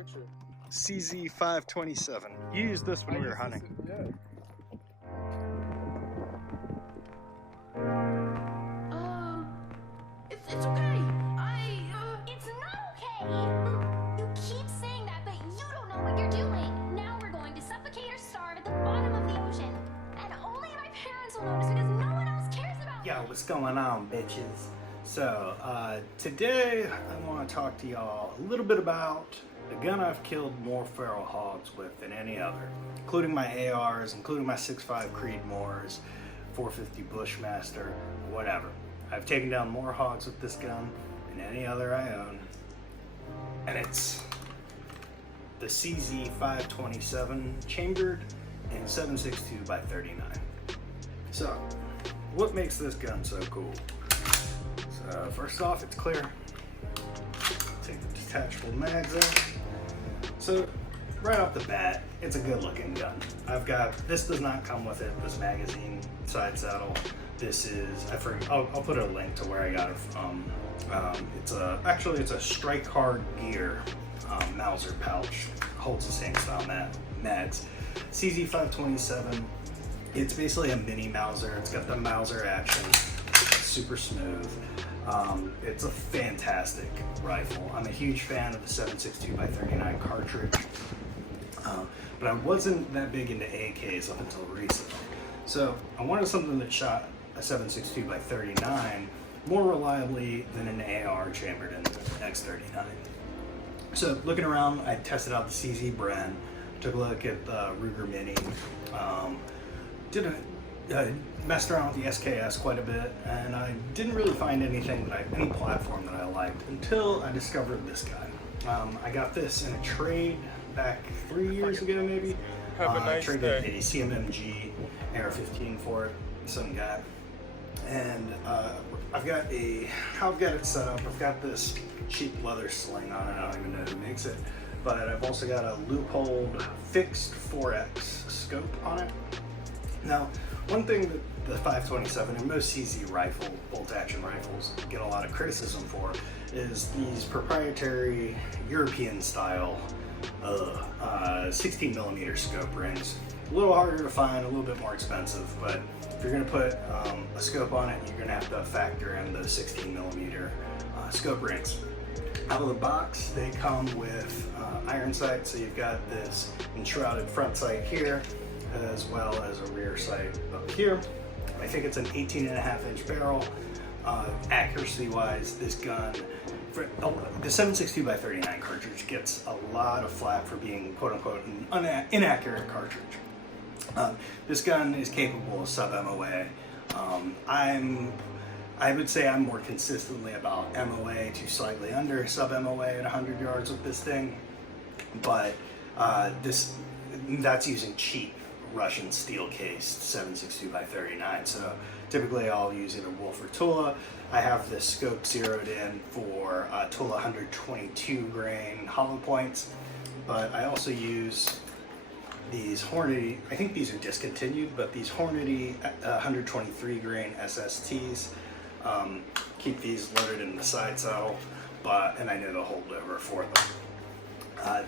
picture. CZ527. You used this when we were hunting. Yeah. It's okay. It's not okay. You keep saying that, but you don't know what you're doing. Now we're going to suffocate or starve at the bottom of the ocean. And only my parents will notice because no one else cares about Yo, what's going on, bitches? So, today I want to talk to y'all a little bit about the gun I've killed more feral hogs with than any other, including my ARs, including my 6.5 Creedmoors, 450 Bushmaster, whatever. I've taken down more hogs with this gun than any other I own, and it's the CZ527 chambered in 7.62 by 39. So, what makes this gun so cool? So, first off, it's clear. Take the detachable mags out. So, right off the bat, it's a good looking gun. This does not come with it, this magazine side saddle. This is, I'll put a link to where I got it from. Actually it's a Strike Hard Gear Mauser pouch. Holds the same style mags. CZ527, it's basically a mini Mauser. It's got the Mauser action, super smooth. It's a fantastic rifle. I'm a huge fan of the 7.62 by 39 cartridge, but I wasn't that big into AKs up until recently. So I wanted something that shot a 7.62 by 39 more reliably than an AR chambered in X39. So looking around, I tested out the CZ brand, took a look at the Ruger Mini, messed around with the SKS quite a bit, and I didn't really find any platform that I liked until I discovered this guy. I got this in a trade back 3 years ago, maybe. Have a I nice traded day. a CMMG AR-15 for it, some guy. And I've got it set up. I've got this cheap leather sling on it. I don't even know who makes it. But I've also got a loopholed fixed 4X scope on it. Now, one thing that the 527 and most CZ bolt action rifles get a lot of criticism for is these proprietary European style 16 millimeter scope rings. A little harder to find, a little bit more expensive, but if you're going to put a scope on it, you're going to have to factor in the 16 millimeter scope rings. Out of the box, they come with iron sights, so you've got this enshrouded front sight here, as well as a rear sight up here. I think it's an 18.5-inch barrel. Accuracy wise, this gun, the 7.62 by 39 cartridge gets a lot of flack for being quote unquote an inaccurate cartridge. This gun is capable of sub-MOA. I would say I'm more consistently about MOA to slightly under sub-MOA at 100 yards with this thing, but that's using cheap Russian steel-cased 7.62 by 39. So typically I'll use either Wolf or Tula. I have this scope zeroed in for Tula 122 grain hollow points, but I also use these Hornady, I think these are discontinued, but these Hornady 123 grain SSTs. Keep these loaded in the side saddle, and I know the holdover for them.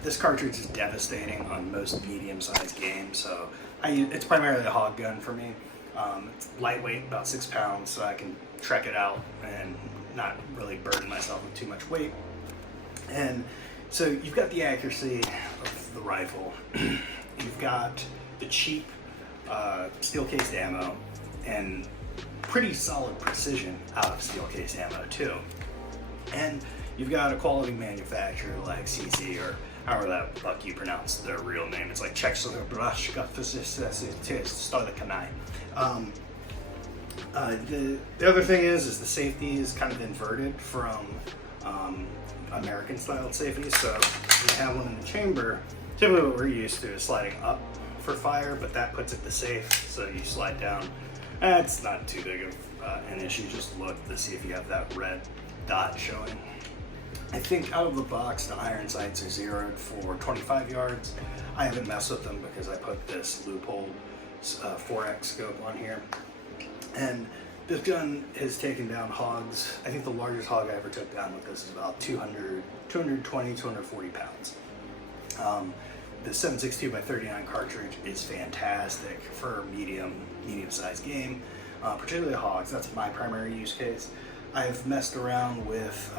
This cartridge is devastating on most medium-sized games, so it's primarily a hog gun for me. It's lightweight, about 6 pounds, so I can trek it out and not really burden myself with too much weight. And so you've got the accuracy of the rifle, you've got the cheap steel-cased ammo, and pretty solid precision out of steel-cased ammo too. And you've got a quality manufacturer like CZ, or however that fuck you pronounce their real name. It's like Czechoslovakia. The other thing is the safety is kind of inverted from American style safety. So you have one in the chamber. Typically what we're used to is sliding up for fire, but that puts it to safe, so you slide down. It's not too big of an issue. Just look to see if you have that red dot showing. I think out of the box, the iron sights are zeroed for 25 yards. I haven't messed with them because I put this loophole 4X scope on here. And this gun has taken down hogs. I think the largest hog I ever took down with this is about 220, 240 pounds. The 7.62 by 39 cartridge is fantastic for medium-sized game, particularly hogs. That's my primary use case. I've messed around with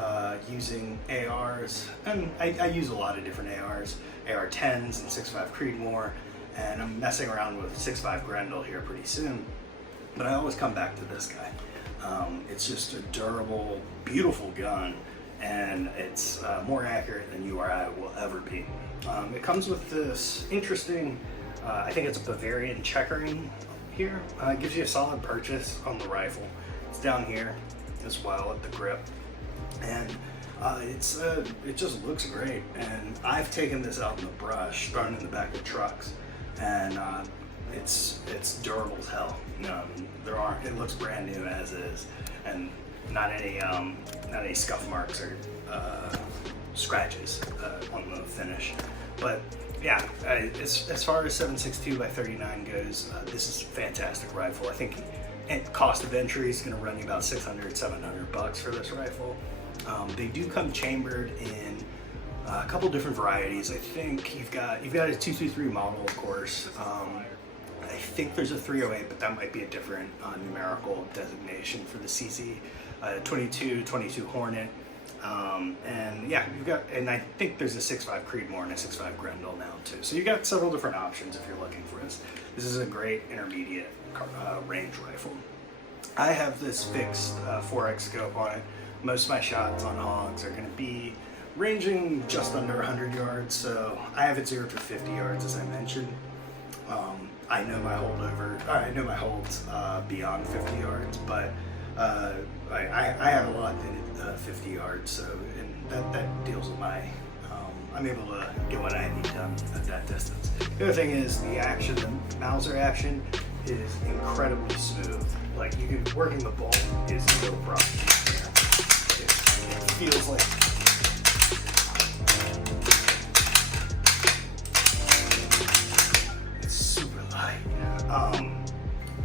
using ARs, and I use a lot of different ARs, AR-10s and 6.5 Creedmoor, and I'm messing around with 6.5 Grendel here pretty soon. But I always come back to this guy. It's just a durable, beautiful gun, and it's more accurate than you or I will ever be. It comes with this interesting, I think it's a Bavarian checkering here. It gives you a solid purchase on the rifle. It's down here as well at the grip, and it just looks great. And I've taken this out in the brush, thrown in the back of trucks, and it's durable as hell. It looks brand new as is, and not any scuff marks or scratches on the finish. But yeah, as far as 7.62 by 39 goes, this is a fantastic rifle. I think cost of entry is going to run you about $600-700 for this rifle. They do come chambered in a couple different varieties. I think you've got a 223 model, of course. I think there's a 308, but that might be a different numerical designation for the CZ. 22 Hornet, and yeah, and I think there's a 6.5 Creedmoor and a 6.5 Grendel now too. So you got several different options if you're looking for this. This is a great intermediate range rifle. I have this fixed 4x scope on it. Most of my shots on hogs are going to be ranging just under 100 yards, so I have it 0 to 50 yards, as I mentioned. I know my holds beyond 50 yards, but I have a lot in 50 yards, so and that deals with my. I'm able to get what I need done at that distance. The other thing is the action, the Mauser action is incredibly smooth. Like working the bolt is no problem. It feels like.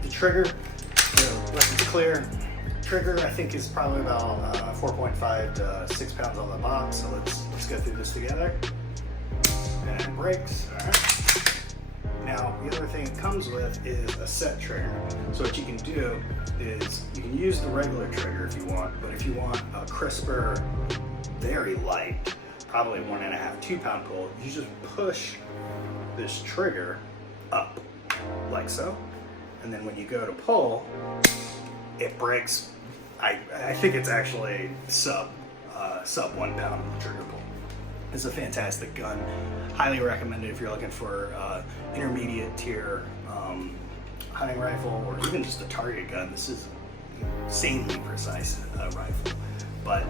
The trigger, so let's be clear, trigger I think is probably about 4.5 to 6 pounds on the box, so let's go through this together. And brakes, all right. Now the other thing it comes with is a set trigger. So what you can do is you can use the regular trigger if you want, but if you want a crisper, very light, probably 1.5 2 pound pull, you just push this trigger up like so, and then when you go to pull, it breaks. I think it's actually sub 1 pound trigger pull. It's a fantastic gun. Highly recommended if you're looking for intermediate tier hunting rifle, or even just a target gun. This is insanely precise rifle. But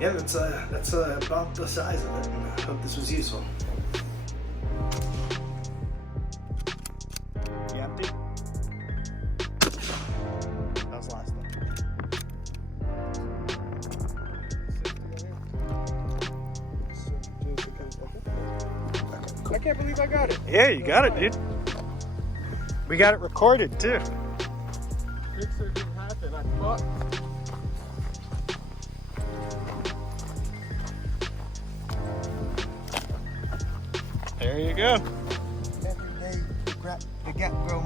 yeah, that's about the size of it, and I hope this was useful. You empty? That was last one. I can't believe I got it. Yeah, you got it, dude. We got it recorded too. Fixer didn't happen. I fucked. There you go. Every day, the gap grow.